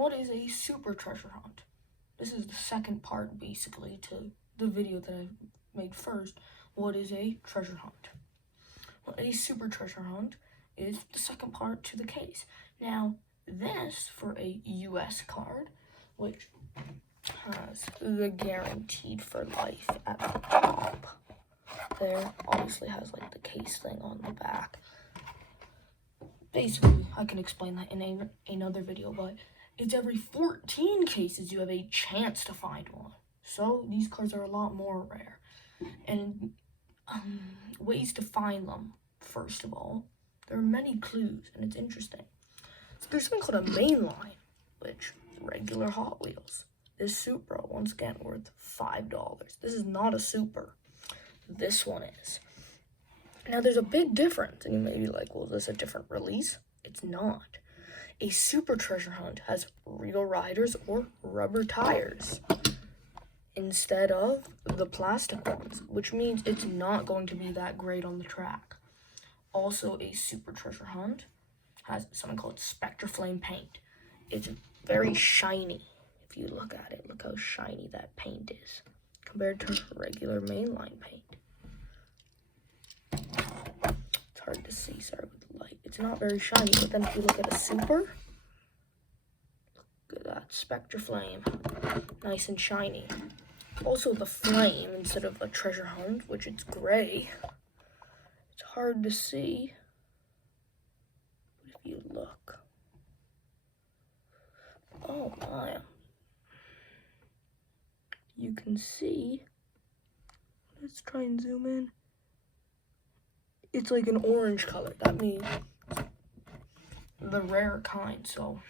what is a super treasure hunt? This is the second part, basically, to the video that I made first. What is a treasure hunt? Well, a super treasure hunt is the second part to the case. Now, this for a US card, which has the guaranteed for life at the top. There obviously has like the case thing on the back. Basically, I can explain that in another video, but it's every 14 cases you have a chance to find one. So these cards are a lot more rare. And ways to find them, first of all, there are many clues, and it's interesting. So there's something called a main line, which is regular Hot Wheels. This Supra, once again, worth $5. This is not a Super. This one is. Now, there's a big difference, and you may be like, well, is this a different release? It's not. A super treasure hunt has real riders or rubber tires instead of the plastic ones, which means it's not going to be that great on the track. Also, a super treasure hunt has something called Spectre Flame paint. It's very shiny. If you look at it, look how shiny that paint is compared to regular mainline paint. It's hard to see, sorry with the light. It's not very shiny, but then if you look at a super, look at that Spectre Flame, nice and shiny. Also the flame, instead of a treasure hunt, which it's gray, it's hard to see. But if you look, oh my, you can see, let's try and zoom in. It's like an orange color. That means the rare kind. So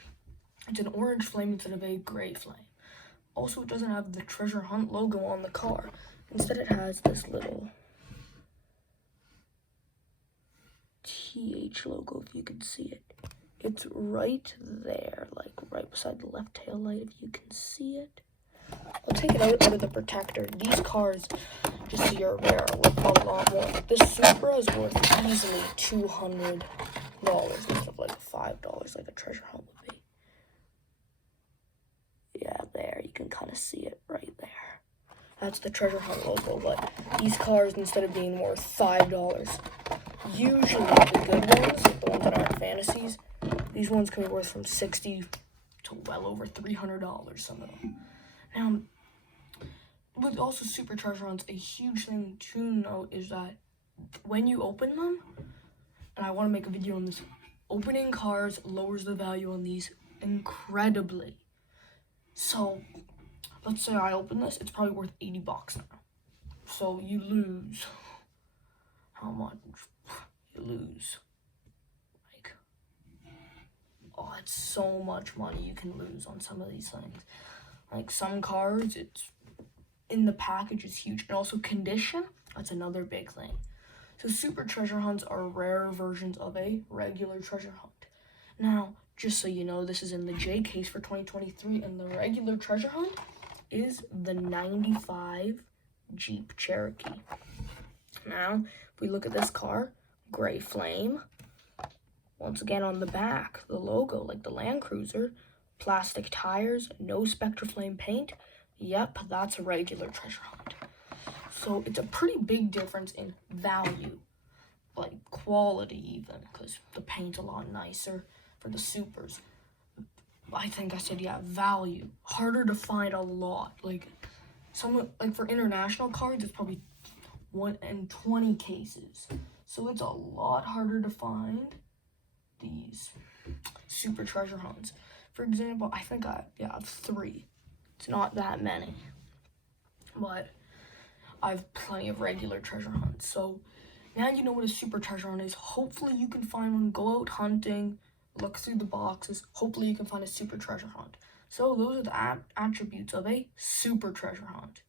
it's an orange flame instead of a gray flame. Also, it doesn't have the treasure hunt logo on the car. Instead, it has this little TH logo, if you can see it. It's right there, like right beside the left tail light, if you can see it. I'll take it out of the protector. These cars, just so you're aware, are worth a lot more. This Supra is worth easily $200 instead of like $5 like a treasure hunt would be. Yeah, there, you can kind of see it right there. That's the treasure hunt logo, but these cars, instead of being worth $5, usually the good ones, the ones that aren't fantasies, these ones can be worth from $60 to well over $300, some of them. Now, with also super treasure hunts, a huge thing to note is that when you open them, and I want to make a video on this, opening cars lowers the value on these incredibly. So, let's say I open this, it's probably worth $80 now. So you lose, how much? You lose, like, oh, it's so much money you can lose on some of these things. Like some cars, it's in the package is huge, and also condition, that's another big thing. So super treasure hunts are rarer versions of a regular treasure hunt. Now, just so you know, this is in the J case for 2023, and the regular treasure hunt is the 95 Jeep Cherokee. Now, if we look at this car, gray flame, once again on the back, the logo, like the Land Cruiser, plastic tires, no Spectre Flame paint. Yep, that's a regular treasure hunt. So it's a pretty big difference in value, like quality even, because the paint's a lot nicer for the supers. I think I said, yeah, value. Harder to find a lot. Like for international cards, it's probably 1 in 20 cases. So it's a lot harder to find these super treasure hunts. For example, I think I have 3. It's not that many, but I have plenty of regular treasure hunts. So now you know what a super treasure hunt is. Hopefully you can find one, go out hunting, look through the boxes. Hopefully you can find a super treasure hunt. So those are the attributes of a super treasure hunt.